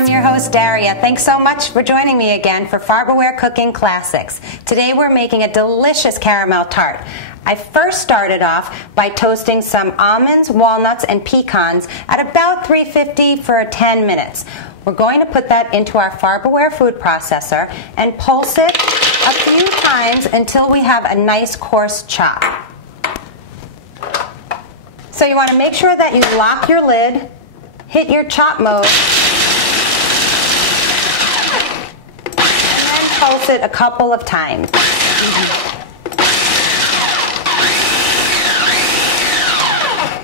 I'm your host Daria. Thanks so much for joining me again for Farberware Cooking Classics. Today we're making a delicious caramel tart. I first started off by toasting some almonds, walnuts, and pecans at about 350 for 10 minutes. We're going to put that into our Farberware food processor and pulse it a few times until we have a nice coarse chop. So you want to make sure that you lock your lid, hit your chop mode, and then pulse it a couple of times.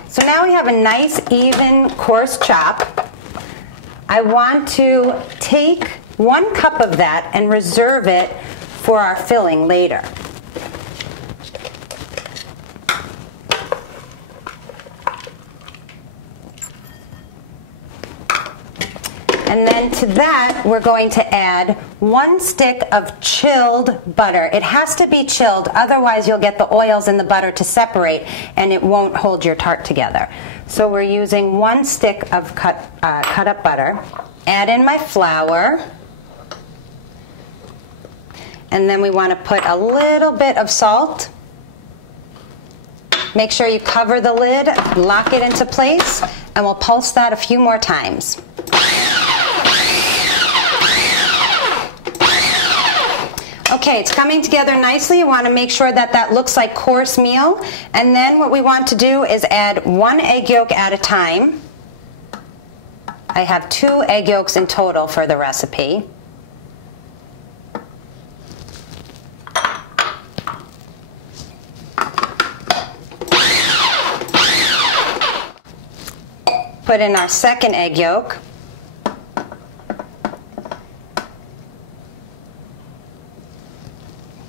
So now we have a nice, even, coarse chop. I want to take 1 cup of that and reserve it for our filling later. And then to that, we're going to add 1 stick of chilled butter. It has to be chilled, otherwise you'll get the oils in the butter to separate and it won't hold your tart together. So we're using 1 stick of cut up butter. Add in my flour. And then we want to put a little bit of salt. Make sure you cover the lid, lock it into place, and we'll pulse that a few more times. Okay, it's coming together nicely. You want to make sure that that looks like coarse meal. And then what we want to do is add 1 egg yolk at a time. I have 2 egg yolks in total for the recipe. Put in our 2nd egg yolk.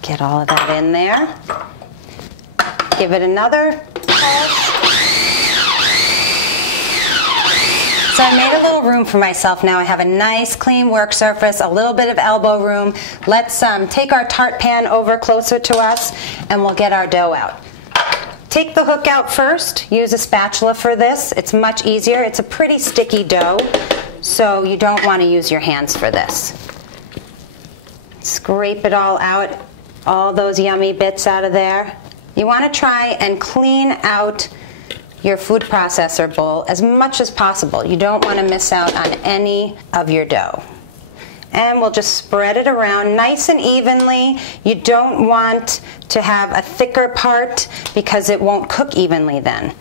Get all of that in there. Give it another pulse. So I made a little room for myself now. I have a nice clean work surface, a little bit of elbow room. Let's take our tart pan over closer to us and we'll get our dough out. Take the hook out first. Use a spatula for this. It's much easier. It's a pretty sticky dough, so you don't want to use your hands for this. Scrape it all out. All those yummy bits out of there. You want to try and clean out your food processor bowl as much as possible. You don't want to miss out on any of your dough. And we'll just spread it around nice and evenly. You don't want to have a thicker part because it won't cook evenly then.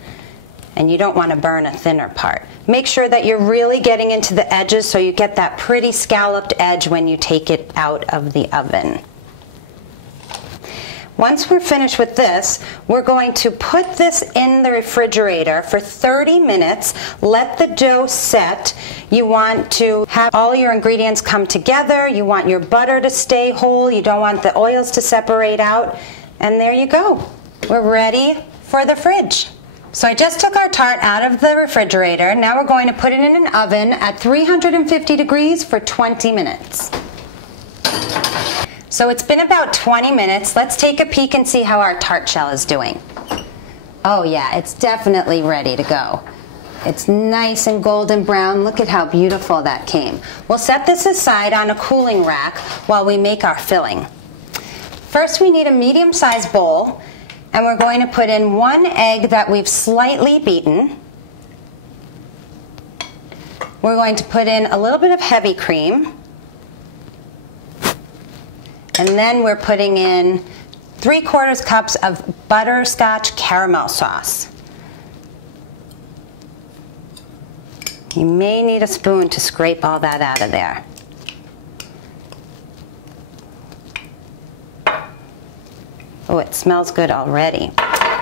And you don't want to burn a thinner part. Make sure that you're really getting into the edges so you get that pretty scalloped edge when you take it out of the oven. Once we're finished with this, we're going to put this in the refrigerator for 30 minutes. Let the dough set. You want to have all your ingredients come together. You want your butter to stay whole. You don't want the oils to separate out. And there you go. We're ready for the fridge. So I just took our tart out of the refrigerator. Now we're going to put it in an oven at 350 degrees for 20 minutes. So it's been about 20 minutes. Let's take a peek and see how our tart shell is doing. Oh yeah, it's definitely ready to go. It's nice and golden brown. Look at how beautiful that came. We'll set this aside on a cooling rack while we make our filling. First we need a medium-sized bowl, and we're going to put in 1 egg that we've slightly beaten. We're going to put in a little bit of heavy cream. And then we're putting in 3/4 cups of butterscotch caramel sauce. You may need a spoon to scrape all that out of there. Oh, it smells good already.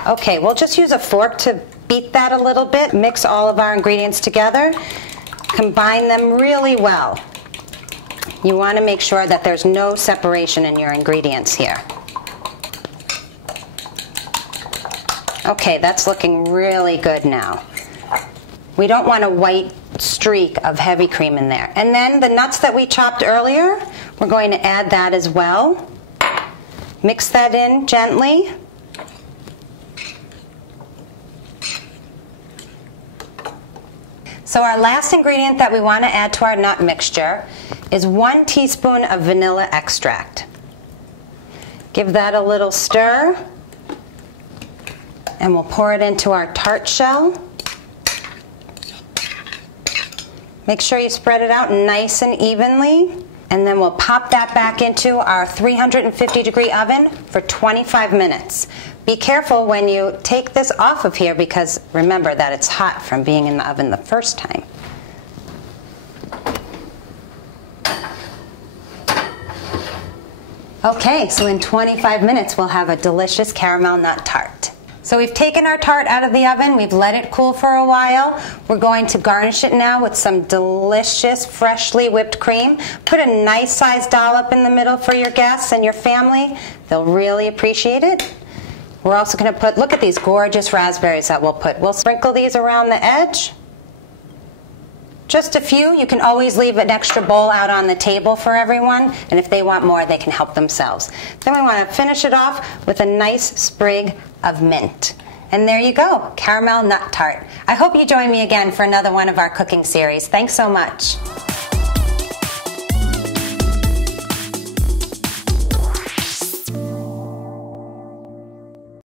Okay, we'll just use a fork to beat that a little bit. Mix all of our ingredients together. Combine them really well. You want to make sure that there's no separation in your ingredients here. Okay, that's looking really good now. We don't want a white streak of heavy cream in there. And then the nuts that we chopped earlier, we're going to add that as well. Mix that in gently. So our last ingredient that we want to add to our nut mixture is 1 teaspoon of vanilla extract. Give that a little stir, and we'll pour it into our tart shell. Make sure you spread it out nice and evenly, and then we'll pop that back into our 350-degree oven for 25 minutes. Be careful when you take this off of here, because remember that it's hot from being in the oven the first time. Okay, so in 25 minutes we'll have a delicious caramel nut tart. So we've taken our tart out of the oven, we've let it cool for a while. We're going to garnish it now with some delicious freshly whipped cream. Put a nice sized dollop in the middle for your guests and your family. They'll really appreciate it. We're also going to put, look at these gorgeous raspberries that we'll put. We'll sprinkle these around the edge. Just a few. You can always leave an extra bowl out on the table for everyone, and if they want more, they can help themselves. Then we want to finish it off with a nice sprig of mint. And there you go, caramel nut tart. I hope you join me again for another one of our cooking series. Thanks so much.